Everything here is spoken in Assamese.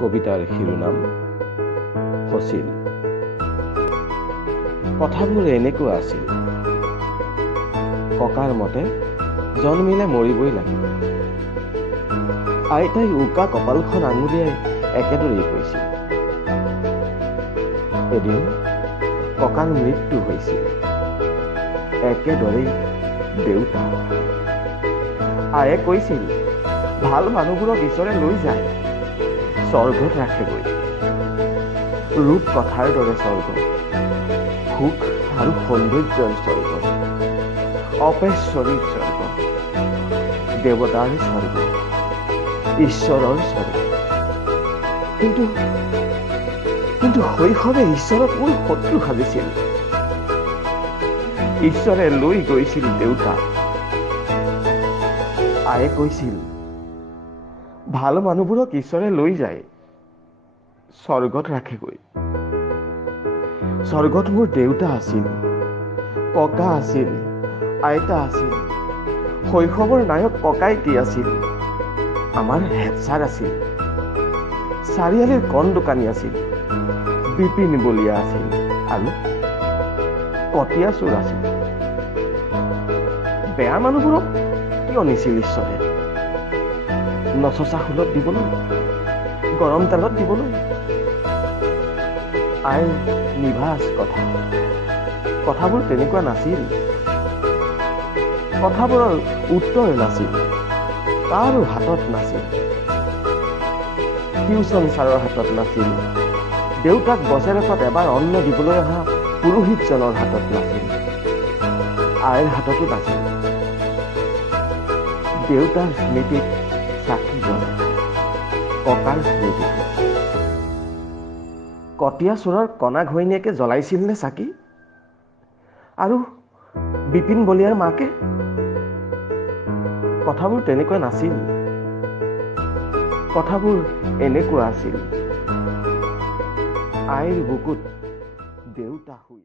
কবিতাৰ শিৰোনাম ফচিল। কথাবোৰ এনেকুৱা আছিল। ককাৰ মতে জন্মিলে মৰিবই লাগিব। আইতাই উকা কপালখন আঙুলিয়াই একেদৰেই কৈছিল। এদিন ককাৰ মৃত্যু হৈছিল। একেদৰেই দেউতা। আয়ে কৈছিল, ভাল মানুহবোৰক ঈশ্বৰে লৈ যায়, স্বৰ্গত ৰাখেগৈ। ৰূপ কথাৰ দৰে স্বৰ্গ, সুখ আৰু সৌন্দৰ্যৰ স্বৰ্গ, অপেশ্বৰীৰ স্বৰ্গ, দেৱতাৰ স্বৰ্গ, ঈশ্বৰৰ স্বৰ্গ। কিন্তু শৈশৱে ঈশ্বৰক মোৰ শত্ৰু সাজিছিল। ঈশ্বৰে লৈ গৈছিল দেউতাক। আয়ে কৈছিল, ভাল মানুহবোৰক ঈশ্বৰে লৈ যায়, স্বৰ্গত ৰাখেগৈ। স্বৰ্গত মোৰ দেউতা আছিল, ককা আছিল, আইতা আছিল। শৈশৱৰ নায়ক ককাইটি আছিল। আমাৰ হেডছাৰ আছিল। চাৰিআলিৰ কণ দোকানী আছিল। বিপিন বলিয়া আছিল আৰু কটীয়া চোৰ আছিল। বেয়া মানুহবোৰক কিয় নিছিল ঈশ্বৰে? নচচা ফুলত দিবলৈ, গৰম তেলত দিবলৈ। আইৰ নিভাজ কথাবোৰ তেনেকুৱা নাছিল। কথাবোৰৰ উত্তৰ নাছিল, কাৰো হাতত নাছিল। টিউচন ছাৰৰ হাতত নাছিল। দেউতাক বছৰেকত এবাৰ অন্ন দিবলৈ অহা পুৰোহিতজনৰ হাতত নাছিল। আইৰ হাততো নাছিল। দেউতাৰ স্মৃতিত চাকি জ্বলে, ককাৰ স্মৃতিত। কটীয়া চোৰৰ কণা ঘৈণীয়েকে জ্বলাইছিল নে চাকি? আৰু বিপিন বলিয়াৰ মাকে? কথাবোৰ তেনেকুৱা নাছিল। কথাবোৰ এনেকুৱা আছিল। আইৰ বুকুত দেউতা শুই